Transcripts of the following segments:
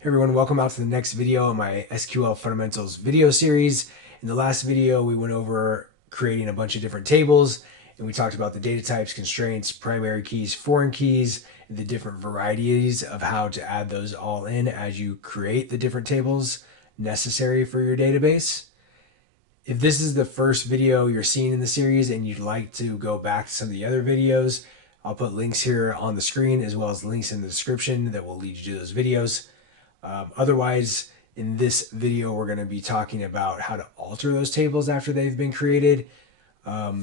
Hey everyone, welcome out to the next video in my SQL Fundamentals video series. In the last video, we went over creating a bunch of different tables, and we talked about the data types, constraints, primary keys, foreign keys, and the different varieties of how to add those all in as you create the different tables necessary for your database. If this is the first video you're seeing in the series and you'd like to go back to some of the other videos, I'll put links here on the screen as well as links in the description that will lead you to those videos. Otherwise, in this video, we're going to be talking about how to alter those tables after they've been created.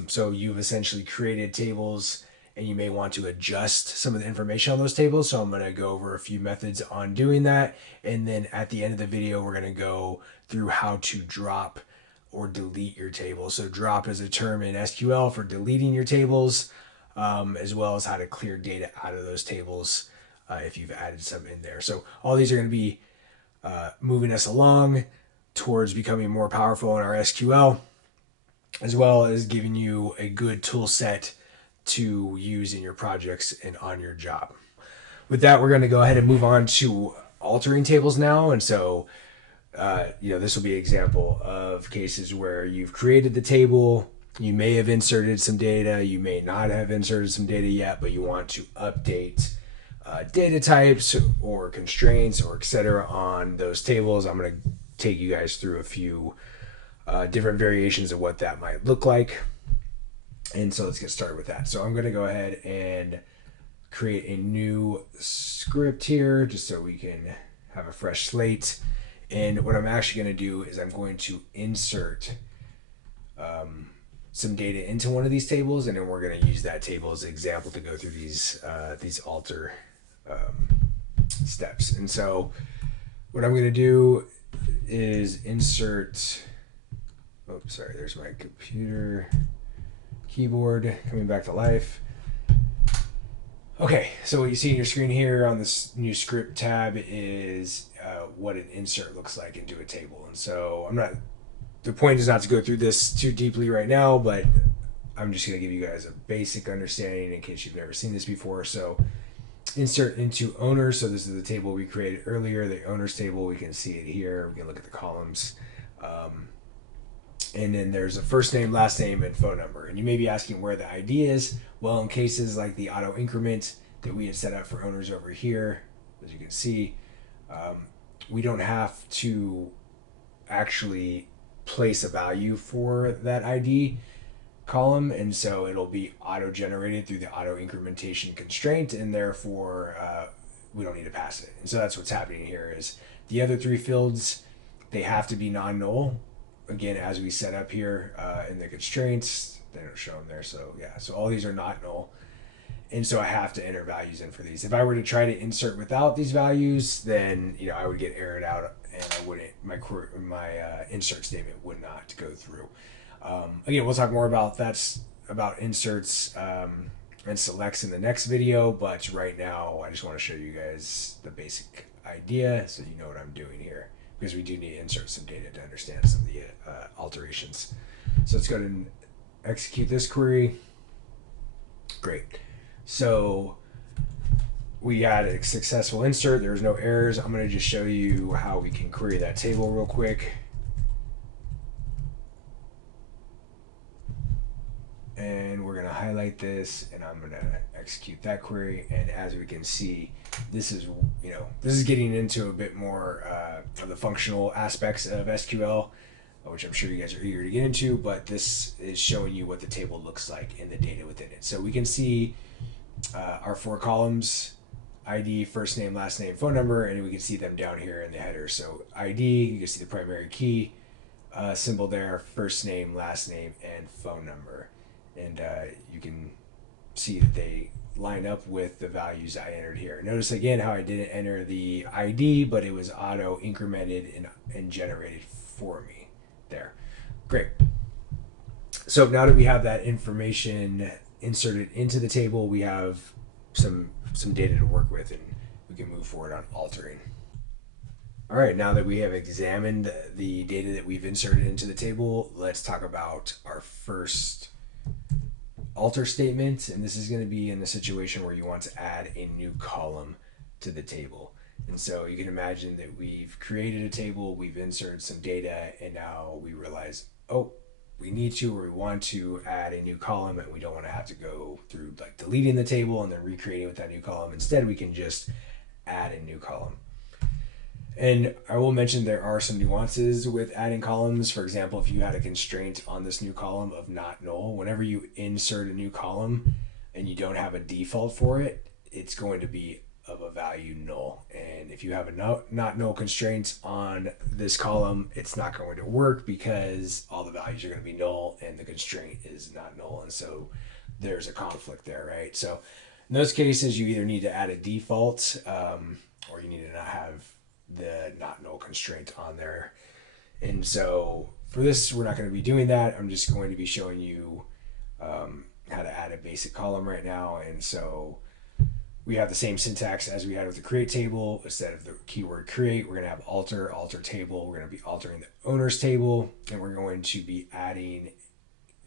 So you've essentially created tables and you may want to adjust some of the information on those tables. So I'm going to go over a few methods on doing that. And then at the end of the video, we're going to go through how to drop or delete your table. So drop is a term in SQL for deleting your tables, as well as how to clear data out of those tables if you've added some in there. So all these are going to be moving us along towards becoming more powerful in our SQL, as well as giving you a good tool set to use in your projects and on your job. With that, we're going to go ahead and move on to altering tables now. And so, this will be an example of cases where you've created the table, you may have inserted some data, you may not have inserted some data yet, but you want to update data types or constraints or etc. on those tables. I'm going to take you guys through a few different variations of what that might look like. And so let's get started with that. So I'm going to go ahead and create a new script here just so we can have a fresh slate. And what I'm actually going to do is I'm going to insert some data into one of these tables, and then we're going to use that table as an example to go through these alter steps. And so what I'm going to do is insert, there's my computer keyboard coming back to life. Okay, so what you see in your screen here on this new script tab is what an insert looks like into a table. And so the point is not to go through this too deeply right now, but I'm just going to give you guys a basic understanding in case you've never seen this before. So insert into owner. So this is the table we created earlier, the owners table. We can see it here. We can look at the columns. And then there's a first name, last name, and phone number. And you may be asking where the ID is. Well, in cases like the auto increment that we had set up for owners over here, as you can see, we don't have to actually place a value for that ID column, and so it'll be auto generated through the auto incrementation constraint, and therefore we don't need to pass it. And so that's what's happening here is the other three fields, they have to be non-null, again, as we set up here in the constraints. They don't show them there, so yeah, so all these are not null, and so I have to enter values in for these. If I were to try to insert without these values, then I would get errored out, and I wouldn't, my insert statement would not go through. Again, we'll talk more about inserts and selects in the next video, but right now I just want to show you guys the basic idea so you know what I'm doing here, because we do need to insert some data to understand some of the alterations. So let's go ahead and execute this query. Great. So we got a successful insert. There's no errors. I'm going to just show you how we can query that table real quick. And we're going to highlight this, and I'm going to execute that query. And as we can see, this is getting into a bit more of the functional aspects of SQL, which I'm sure you guys are eager to get into, but this is showing you what the table looks like and the data within it. So we can see our 4 columns: ID, first name, last name, phone number, and we can see them down here in the header. So ID, you can see the primary key symbol there, first name, last name, and phone number. And you can see that they line up with the values I entered here. Notice again how I didn't enter the ID, but it was auto incremented and generated for me there. Great. So now that we have that information inserted into the table, we have some data to work with, and we can move forward on altering. All right, now that we have examined the data that we've inserted into the table, let's talk about our first alter statement. And this is going to be in the situation where you want to add a new column to the table. And so you can imagine that we've created a table, we've inserted some data, and now we realize, oh, we need to or we want to add a new column, and we don't want to have to go through like deleting the table and then recreating with that new column. Instead, we can just add a new column. And I will mention there are some nuances with adding columns. For example, if you had a constraint on this new column of not null, whenever you insert a new column and you don't have a default for it, it's going to be of a value null. And if you have a not null constraint on this column, it's not going to work because all the values are going to be null and the constraint is not null. And so there's a conflict there, right? So in those cases, you either need to add a default or you need to not have the not null constraint on there. And so for this, we're not going to be doing that. I'm just going to be showing you how to add a basic column right now. And so we have the same syntax as we had with the create table. Instead of the keyword create, we're going to have alter table. We're going to be altering the owner's table, and we're going to be adding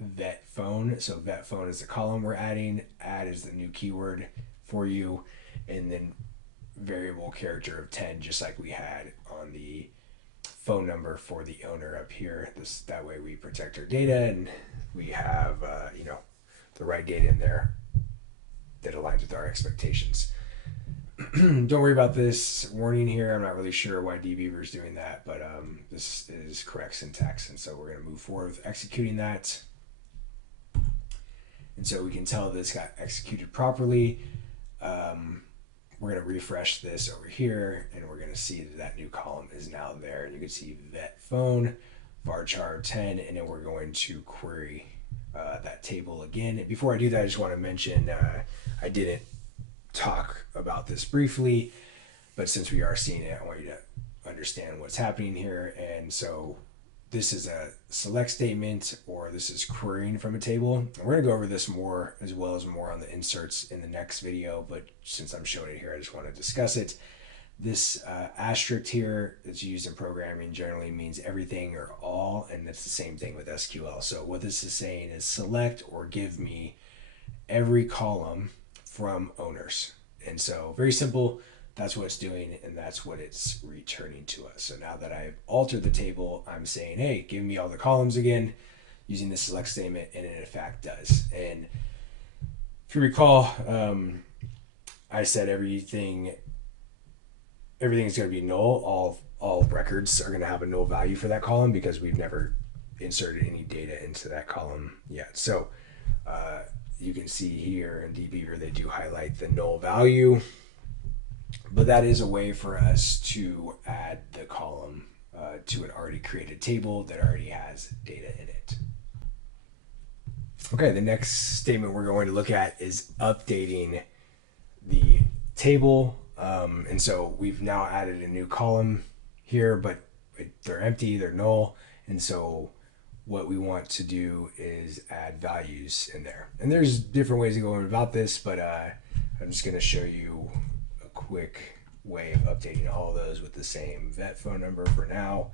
vet phone. So vet phone is the column we're adding. Add is the new keyword for you, and then variable character of 10, just like we had on the phone number for the owner up here. That way we protect our data and we have the right data in there that aligns with our expectations. Don't worry about this warning here. I'm not really sure why dbeaver is doing that, but this is correct syntax, and so we're going to move forward with executing that. And so we can tell this got executed properly. We're going to refresh this over here, and we're going to see that new column is now there. And you can see vet phone, varchar 10, and then we're going to query that table again. And before I do that, I just want to mention I didn't talk about this briefly, but since we are seeing it, I want you to understand what's happening here. And so this is a select statement, or this is querying from a table. And we're going to go over this more, as well as more on the inserts in the next video, but since I'm showing it here, I just want to discuss it. This asterisk here that's used in programming generally means everything or all, and it's the same thing with SQL. So what this is saying is select or give me every column from owners. And so very simple, that's what it's doing, and that's what it's returning to us. So now that I've altered the table, I'm saying, hey, give me all the columns again using this select statement, and it in fact does. And if you recall, I said everything is going to be null. All records are going to have a null value for that column because we've never inserted any data into that column yet. So you can see here in dbeaver, they do highlight the null value, but that is a way for us to add the column to an already created table that already has data in it. Okay, the next statement we're going to look at is updating the table. And so we've now added a new column here, but they're empty, they're null. And so what we want to do is add values in there. And there's different ways of going about this, but I'm just going to show you a quick way of updating all of those with the same vet phone number for now.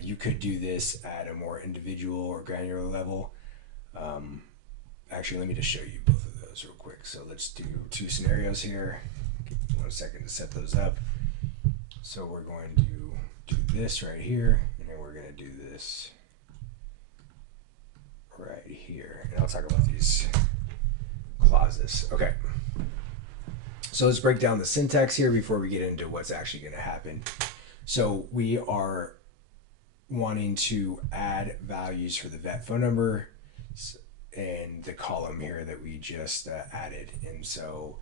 You could do this at a more individual or granular level. Actually, let me just show you both of those real quick. So let's do two scenarios here. Give me 1 second to set those up. So we're going to do this right here, and then we're going to do this right here. And I'll talk about these clauses. Okay. So let's break down the syntax here before we get into what's actually going to happen. So we are wanting to add values for the vet phone number and the column here that we just added. And so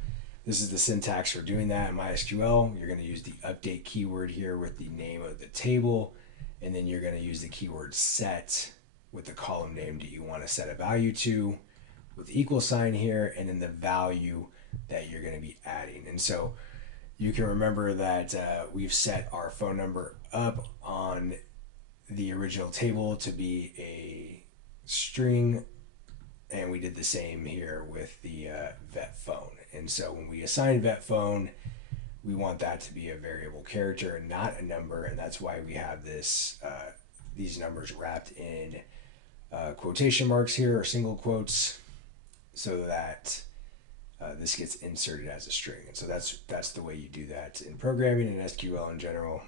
this is the syntax for doing that in MySQL. You're going to use the update keyword here with the name of the table, and then you're going to use the keyword set with the column name that you want to set a value to with the equal sign here, and then the value that you're going to be adding. And so you can remember that we've set our phone number up on the original table to be a string, and we did the same here with the vet phone. And so when we assign vet phone, we want that to be a variable character and not a number, and that's why we have this these numbers wrapped in quotation marks here, or single quotes, so that this gets inserted as a string. And so that's the way you do that in programming and SQL in general.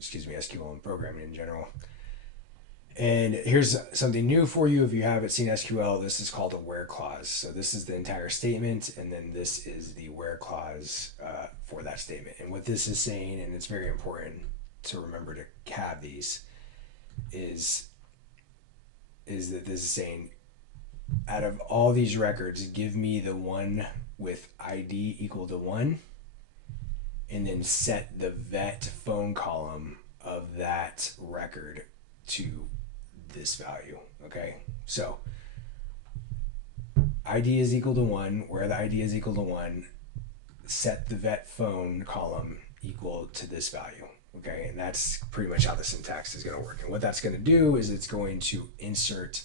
SQL and programming in general. And here's something new for you. If you haven't seen SQL, this is called a where clause. So this is the entire statement, and then this is the where clause for that statement. And what this is saying, and it's very important to remember to have these, is that this is saying, out of all these records, give me the one with ID equal to 1, and then set the vet phone column of that record to this value. Okay, so ID is equal to 1, where the ID is equal to 1, set the vet phone column equal to this value. Okay, and that's pretty much how the syntax is going to work. And what that's going to do is it's going to insert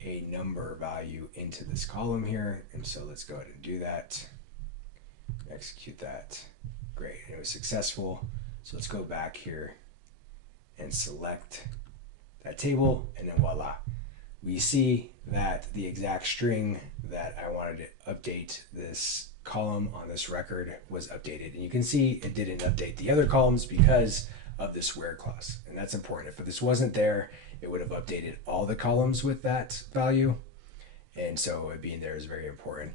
a number value into this column here. And so let's go ahead and do that. Execute that. Great, it was successful. So let's go back here and select that table, and then voila, we see that the exact string that I wanted to update this column on this record was updated. And you can see it didn't update the other columns because of this where clause. And that's important. If this wasn't there, it would have updated all the columns with that value. And so it being there is very important,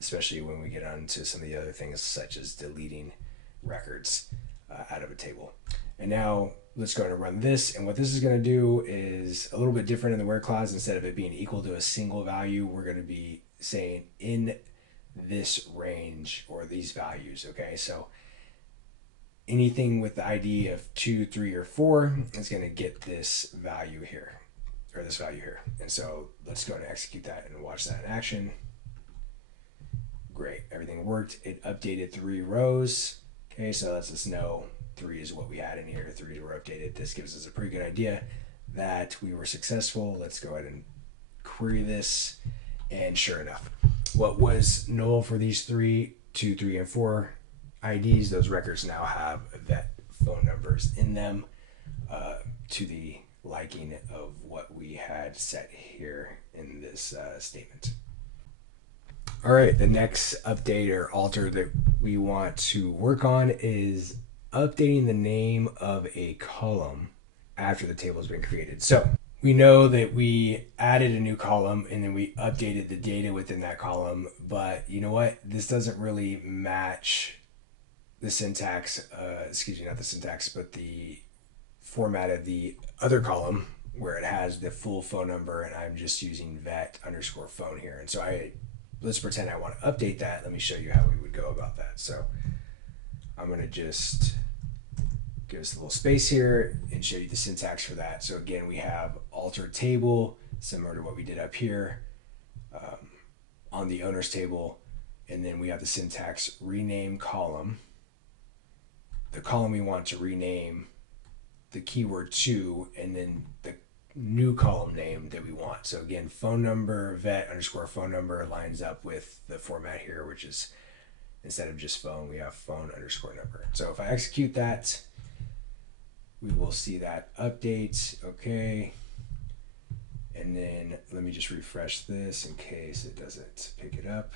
especially when we get on to some of the other things such as deleting records out of a table. And now let's go ahead and run this. And what this is going to do is a little bit different in the where clause. Instead of it being equal to a single value, we're going to be saying in this range or these values. Okay, so anything with the ID of 2, 3, or 4 is going to get this value here, or this value here. And so let's go ahead and execute that and watch that in action. Great, everything worked. It updated 3 rows. Okay, so lets us know 3 is what we had in here. 3 were updated. This gives us a pretty good idea that we were successful. Let's go ahead and query this. And sure enough, what was null for these 3, 2, 3, and 4 IDs, those records now have vet phone numbers in them to the liking of what we had set here in this statement. All right, the next update or alter that we want to work on is updating the name of a column after the table has been created. So we know that we added a new column and then we updated the data within that column, but you know what? This doesn't really match the syntax, not the syntax, but the format of the other column where it has the full phone number, and I'm just using vet underscore phone here. And so let's pretend I want to update that. Let me show you how we would go about that. So I'm going to just give us a little space here and show you the syntax for that. So again, we have alter table, similar to what we did up here on the owners table. And then we have the syntax rename column. The column we want to rename the keyword to, and then the new column name that we want. So again, phone number, vet underscore phone number lines up with the format here, which is instead of just phone, we have phone underscore number. So if I execute that, we will see that update. Okay. And then let me just refresh this in case it doesn't pick it up.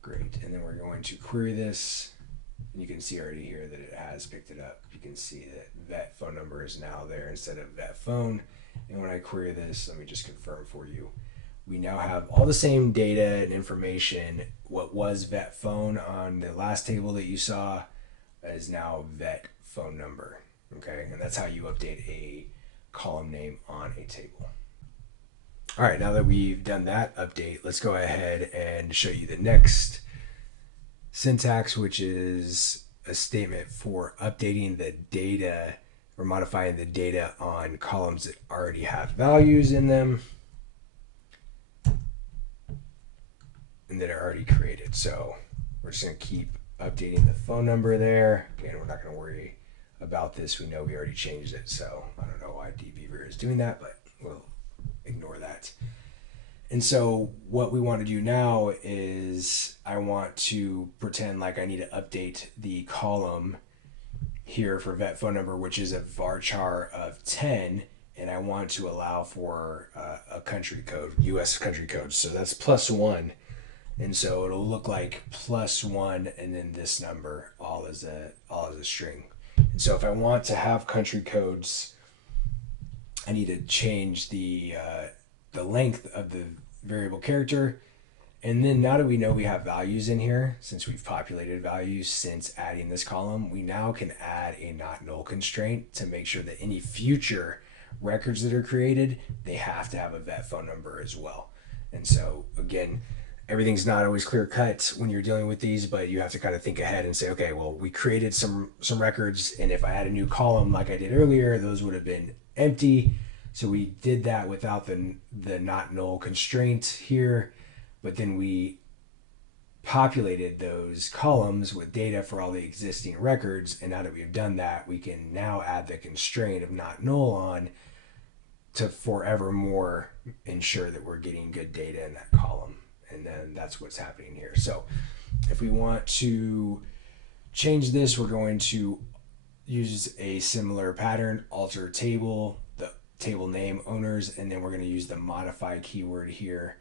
Great. And then we're going to query this. And you can see already here that it has picked it up. You can see that vet phone number is now there instead of vet phone. And when I query this, let me just confirm for you. We now have all the same data and information. What was vet phone on the last table that you saw is now vet phone number. Okay, and that's how you update a column name on a table. All right, now that we've done that update, let's go ahead and show you the next syntax, which is a statement for updating the data or modifying the data on columns that already have values in them and that are already created. So we're just going to keep updating the phone number there. Again, we're not going to worry about this. We know we already changed it, so I don't know why dbeaver is doing that, but we'll ignore that. And so what we want to do now is I want to pretend like I need to update the column here for vet phone number, which is a varchar of 10, and I want to allow for a country code, US country code. So that's +1. And so it'll look like +1 and then this number all as a string. And so if I want to have country codes, I need to change the length of the variable character. And then now that we know we have values in here, since we've populated values since adding this column, we now can add a not null constraint to make sure that any future records that are created, they have to have a vet phone number as well. And so again, everything's not always clear cut when you're dealing with these, but you have to kind of think ahead and say, okay, well, we created some records, and if I had a new column like I did earlier, those would have been empty. So we did that without the not null constraint here, but then we populated those columns with data for all the existing records. And now that we've done that, we can now add the constraint of not null on to forevermore ensure that we're getting good data in that column. And then that's what's happening here. So if we want to change this, we're going to use a similar pattern, alter table, the table name owners, and then we're going to use the modify keyword here.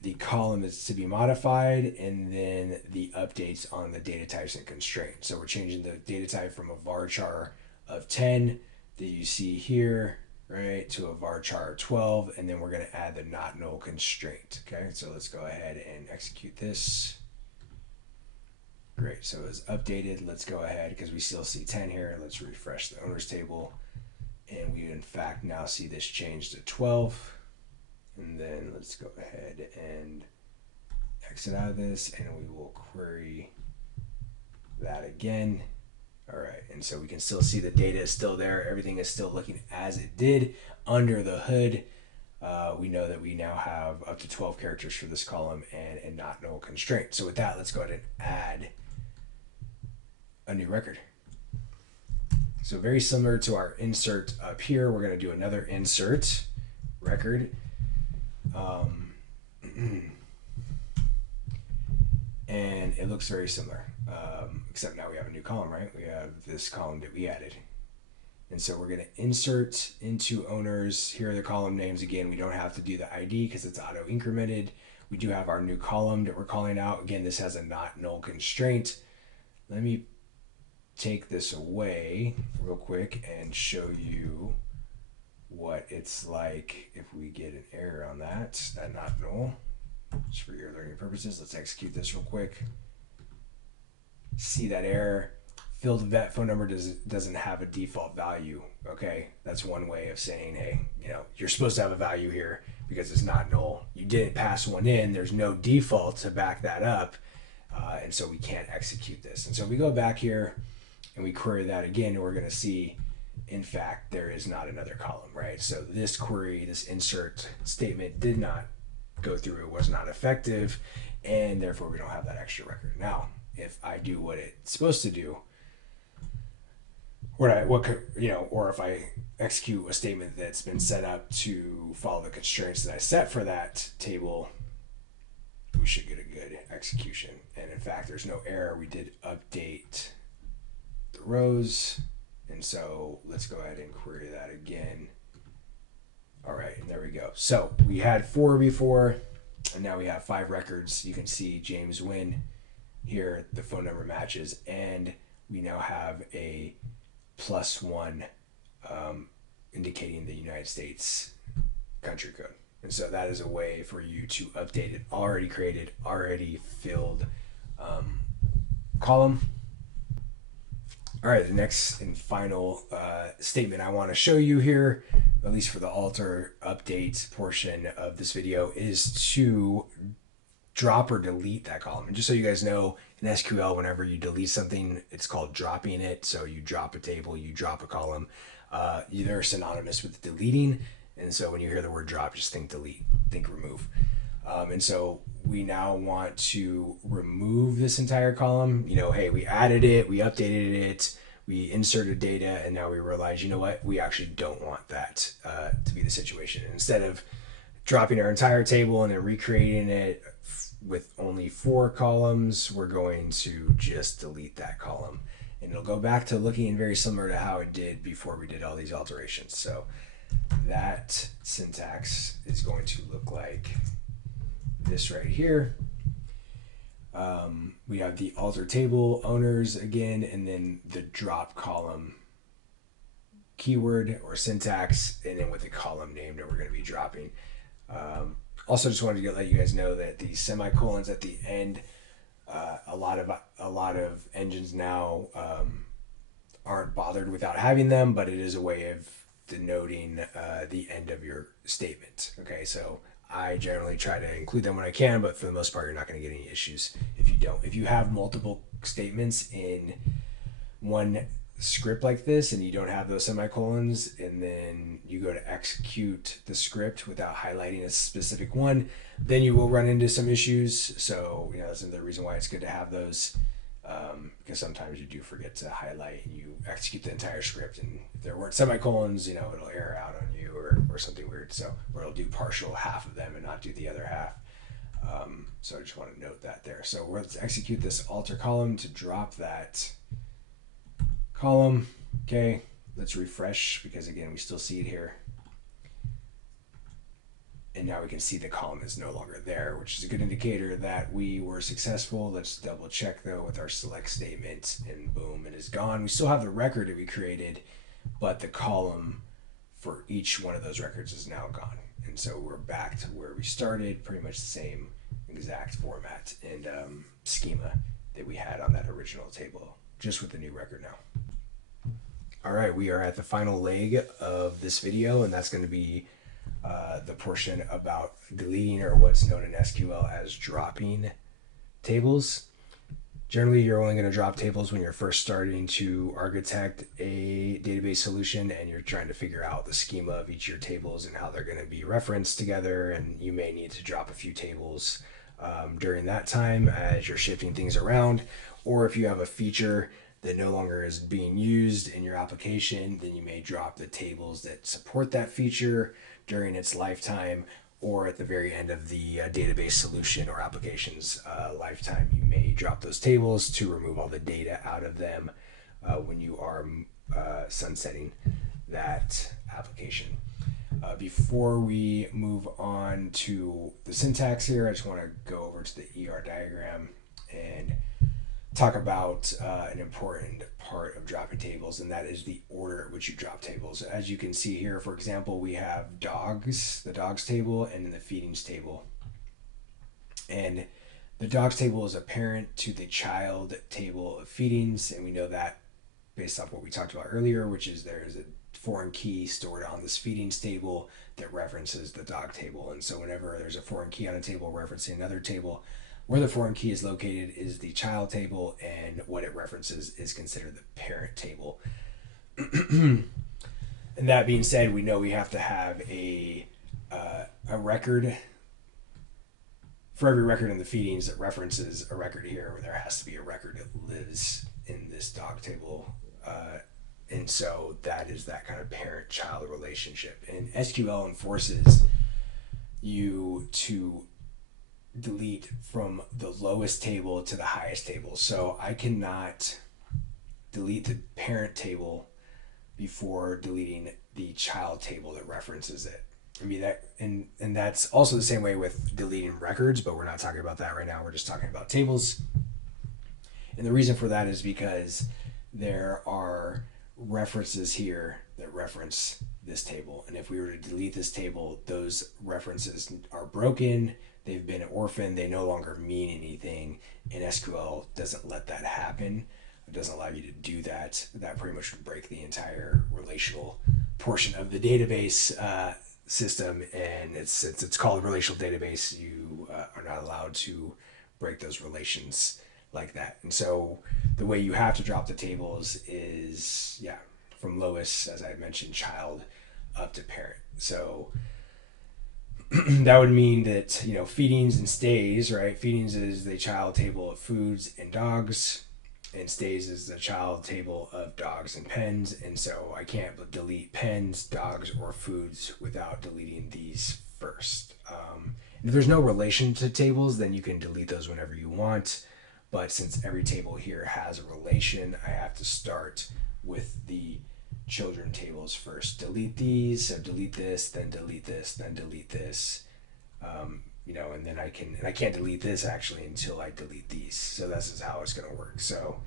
The column is to be modified, and then the updates on the data types and constraints. So we're changing the data type from a varchar of 10 that you see here, right, to a varchar 12, and then we're going to add the not null constraint. Okay, so let's go ahead and execute this. Great, so it's updated. Let's go ahead, because we still see 10 here. Let's refresh the owners table, and we in fact now see this change to 12. And then let's go ahead and exit out of this, and we will query that again. All right, and so we can still see the data is still there. Everything is still looking as it did under the hood. We know that we now have up to 12 characters for this column and a not null constraint. So with that, let's go ahead and add a new record. So very similar to our insert up here, we're going to do another insert record. And it looks very similar, except now we have a new column, right? We have this column that we added. And so we're going to insert into owners. Here are the column names. Again, we don't have to do the ID because it's auto incremented. We do have our new column that we're calling out. Again, this has a not null constraint. Let me take this away real quick and show you what it's like if we get an error on that not null. Just for your learning purposes, let's execute this real quick. See that error? Field vet phone number doesn't have a default value. Okay, that's one way of saying, hey, you're supposed to have a value here because it's not null. You didn't pass one in. There's no default to back that up, and so we can't execute this. And so we go back here and we query that again, and we're going to see, in fact, there is not another column, right? So this query, this insert statement did not go through, it was not effective, and therefore we don't have that extra record. Now, if I do what it's supposed to do, or if I execute a statement that's been set up to follow the constraints that I set for that table, we should get a good execution. And in fact, there's no error. We did update the rows. And so let's go ahead and query that again. All right, and there we go. So we had 4 before, and now we have 5 records. You can see James Wynn here, the phone number matches, and we now have a +1 indicating the United States country code. And so that is a way for you to update an already created, already filled column. All right, the next and final statement I want to show you here, at least for the alter update portion of this video, is to drop or delete that column. And just so you guys know, in SQL, whenever you delete something, it's called dropping it. So you drop a table, you drop a column. They're synonymous with deleting. And so when you hear the word drop, just think delete, think remove. And so we now want to remove this entire column. Hey, we added it, we updated it, we inserted data, and now we realize, you know what, we actually don't want that to be the situation. And instead of dropping our entire table and then recreating it with only 4 columns, we're going to just delete that column. And it'll go back to looking very similar to how it did before we did all these alterations. So that syntax is going to look like this right here. We have the alter table owners again, and then the drop column keyword or syntax, and then with the column name that we're going to be dropping. Also, just wanted to let you guys know that the semicolons at the end, a lot of engines now aren't bothered without having them, but it is a way of denoting the end of your statement. Okay, so I generally try to include them when I can, but for the most part, you're not going to get any issues if you don't. If you have multiple statements in one script like this and you don't have those semicolons, and then you go to execute the script without highlighting a specific one, then you will run into some issues. So that's another reason why it's good to have those, because sometimes you do forget to highlight and you execute the entire script, and if there weren't semicolons, it'll error out on you or something weird. So, or it'll do partial half of them and not do the other half. So I just want to note that there. So let's execute this alter column to drop that column. Okay, let's refresh, because again, we still see it here. And now we can see the column is no longer there, which is a good indicator that we were successful. Let's double check though with our select statement, and boom, it is gone. We still have the record that we created, but the column for each one of those records is now gone. And so we're back to where we started, pretty much the same exact format and schema that we had on that original table, just with the new record now. All right, we are at the final leg of this video, and that's going to be the portion about deleting, or what's known in SQL as dropping tables. Generally, you're only going to drop tables when you're first starting to architect a database solution and you're trying to figure out the schema of each of your tables and how they're going to be referenced together, and you may need to drop a few tables during that time as you're shifting things around. Or if you have a feature that no longer is being used in your application, then you may drop the tables that support that feature during its lifetime, or at the very end of the database solution or application's lifetime. You may drop those tables to remove all the data out of them when you are sunsetting that application. Before we move on to the syntax here, I just want to go over to the ER diagram and talk about an important part of dropping tables, and that is the order at which you drop tables. As you can see here, for example, we have dogs, the dogs table, and then the feedings table. And the dogs table is a parent to the child table of feedings, and we know that based off what we talked about earlier, which is there's a foreign key stored on this feedings table that references the dog table. And so whenever there's a foreign key on a table referencing another table, where the foreign key is located is the child table, and what it references is considered the parent table. And that being said, we know we have to have a record. For every record in the feedings that references a record here, there has to be a record that lives in this dog table. And so that is that kind of parent-child relationship. And SQL enforces you to delete from the lowest table to the highest table. So I cannot delete the parent table before deleting the child table that references it. I mean that, and that's also the same way with deleting records, but we're not talking about that right now. We're just talking about tables. And the reason for that is because there are references here that reference this table. And if we were to delete this table, those references are broken. They've been orphaned. They no longer mean anything. And SQL doesn't let that happen. It doesn't allow you to do that. That pretty much would break the entire relational portion of the database system. And since it's called a relational database, you are not allowed to break those relations like that. And so the way you have to drop the tables is, from lowest, as I mentioned, child up to parent. So that would mean that, feedings and stays, right? Feedings is the child table of foods and dogs, and stays is the child table of dogs and pens. And so I can't delete pens, dogs, or foods without deleting these first. If there's no relation to tables, then you can delete those whenever you want. But since every table here has a relation, I have to start with the children tables first. Delete these, so delete this, then delete this, then delete this. and then I can't delete this actually until I delete these. So this is how it's going to work. So,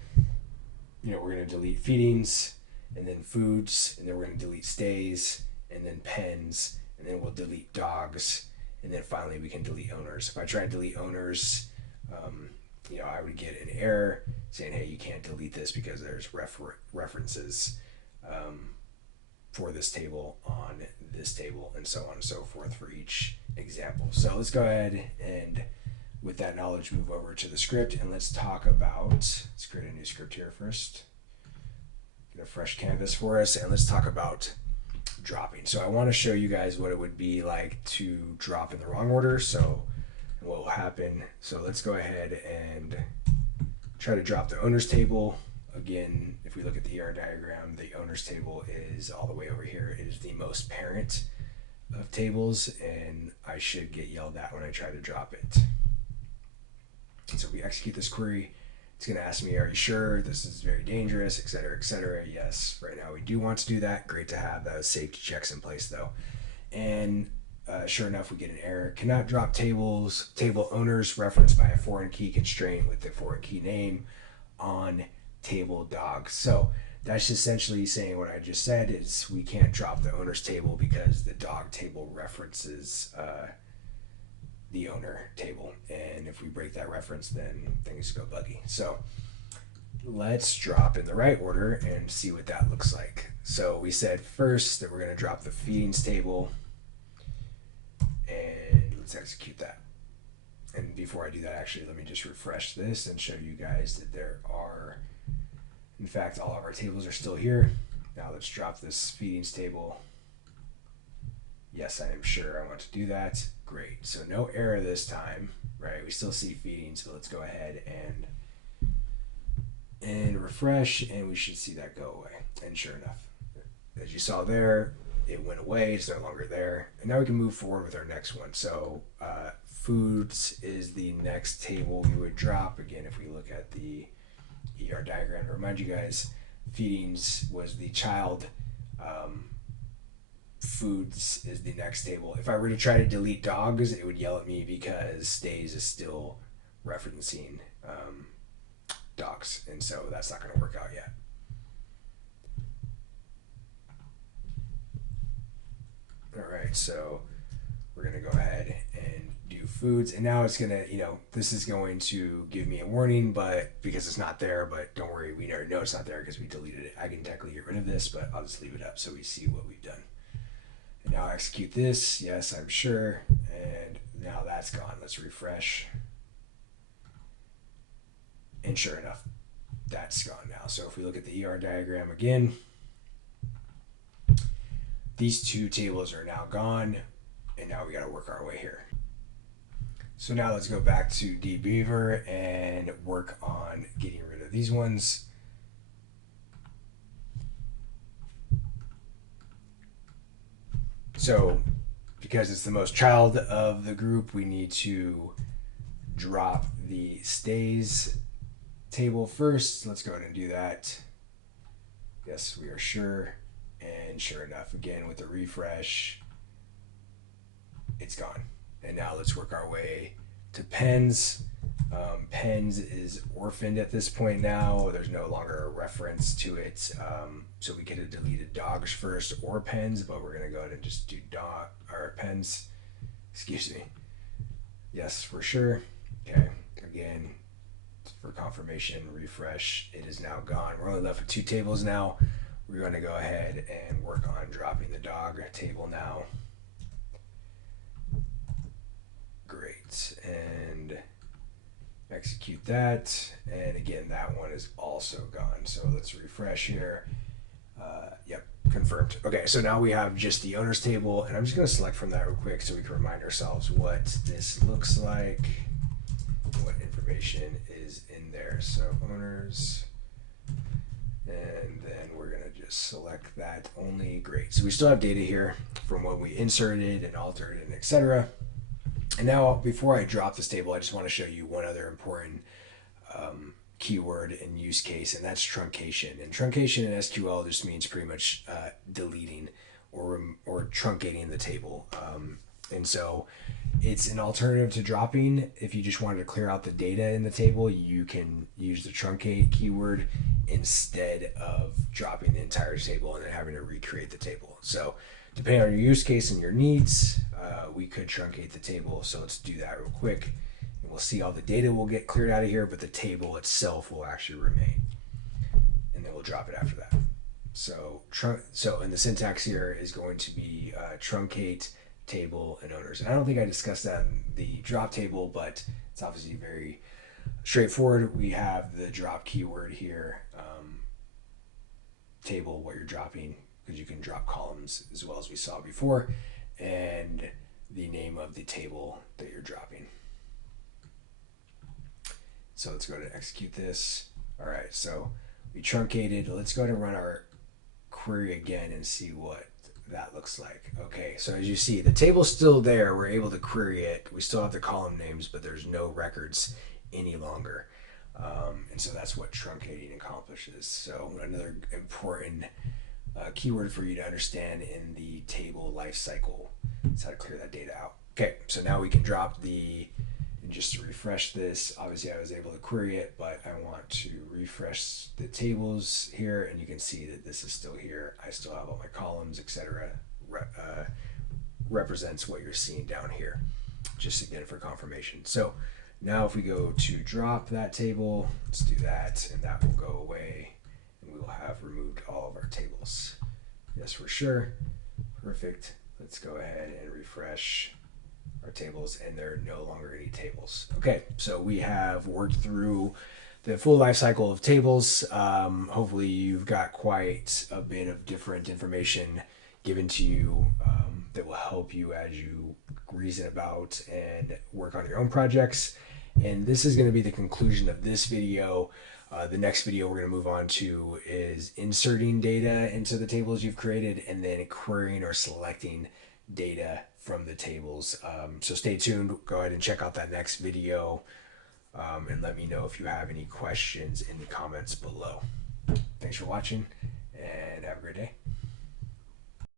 we're going to delete feedings and then foods, and then we're going to delete stays and then pens, and then we'll delete dogs, and then finally we can delete owners. If I try to delete owners, I would get an error saying, hey, you can't delete this because there's references for this table on this table, and so on and so forth for each example. So let's go ahead and, with that knowledge, move over to the script, and let's create a new script here first. Get a fresh canvas for us, and let's talk about dropping. So I want to show you guys what it would be like to drop in the wrong order. So what will happen. So let's go ahead and try to drop the owners table. Again, if we look at the ER diagram, the owners table is all the way over here. It is the most parent of tables, and I should get yelled at when I try to drop it. So we execute this query. It's going to ask me, are you sure this is very dangerous, et cetera, et cetera. Yes, right now we do want to do that. Great to have those safety checks in place though. And sure enough, we get an error. Cannot drop tables, table owners referenced by a foreign key constraint with the foreign key name on table dogs. So that's essentially saying what I just said is we can't drop the owners table because the dog table references the owner table, and if we break that reference, then things go buggy. So let's drop in the right order and see what that looks like. So we said first that we're going to drop the feedings table, and let's execute that. And before I do that, actually, let me just refresh this and show you guys that there are, in fact, all of our tables are still here. Now let's drop this feedings table. Yes, I am sure I want to do that. Great. So no error this time, right? We still see feedings, but let's go ahead and refresh, and we should see that go away. And sure enough, as you saw there, it went away. It's no longer there. And now we can move forward with our next one. So foods is the next table we would drop. Again, if we look at the ER diagram, to remind you guys, feedings was the child. Foods is the next table. If I were to try to delete dogs, it would yell at me because stays is still referencing dogs, and so that's not going to work out yet. All right, so we're going to go ahead and do foods, and now it's going to, this is going to give me a warning, but because it's not there, but don't worry, we already know it's not there because we deleted it. I can technically get rid of this, but I'll just leave it up so we see what we've done. And now execute this. Yes, I'm sure. And now that's gone. Let's refresh. And sure enough, that's gone now. So if we look at the ER diagram again, these two tables are now gone. And now we got to work our way here. So now let's go back to dbeaver and work on getting rid of these ones. So because it's the most child of the group, we need to drop the stays table first. Let's go ahead and do that. Yes, we are sure. And sure enough, again, with the refresh, it's gone. And now let's work our way to pens. Pens is orphaned at this point now. There's no longer a reference to it. So we could have deleted dogs first or pens, but we're going to go ahead and just do dog or pens. Excuse me. Yes, for sure. Okay. Again, for confirmation, refresh. It is now gone. We're only left with two tables now. We're going to go ahead and work on dropping the dog table now. Great. And execute that, and again that one is also gone. So let's refresh here. Yep, confirmed. Okay, so now we have just the owners table, and I'm just going to select from that real quick so we can remind ourselves what this looks like, what information is in there. So owners, and then we're going to just select that only. Great. So we still have data here from what we inserted and altered and etc. And now, before I drop this table, I just want to show you one other important keyword and use case, and that's truncation. And truncation in SQL just means pretty much deleting or truncating the table. And so it's an alternative to dropping. If you just wanted to clear out the data in the table, you can use the truncate keyword instead of dropping the entire table and then having to recreate the table. So depending on your use case and your needs, we could truncate the table. So let's do that real quick. And we'll see all the data will get cleared out of here, but the table itself will actually remain. And then we'll drop it after that. So and the syntax here is going to be truncate table and owners. And I don't think I discussed that in the drop table, but it's obviously very straightforward. We have the drop keyword here, table, what you're dropping, because you can drop columns as well as we saw before, and the name of the table that you're dropping. So let's go to execute this. All right, so we truncated. Let's go to run our query again and see what that looks like. Okay, so as you see, the table's still there. We're able to query it. We still have the column names, but there's no records any longer. And so that's what truncating accomplishes. So another important keyword for you to understand in the table lifecycle is how to clear that data out. Okay, so now we can drop the, and just to refresh this, obviously I was able to query it, but I want to refresh the tables here, and you can see that this is still here. I still have all my columns, etc. Represents what you're seeing down here, just again for confirmation. So now if we go to drop that table, let's do that, and that will go away, and we will have removed all of our tables. Yes, for sure. Perfect. Let's go ahead and refresh our tables, and there are no longer any tables. Okay, so we have worked through the full life cycle of tables. Hopefully you've got quite a bit of different information given to you that will help you as you reason about and work on your own projects. And this is going to be the conclusion of this video. The next video we're going to move on to is inserting data into the tables you've created, and then querying or selecting data from the tables. So stay tuned. Go ahead and check out that next video, and let me know if you have any questions in the comments below. Thanks for watching, and have a great day.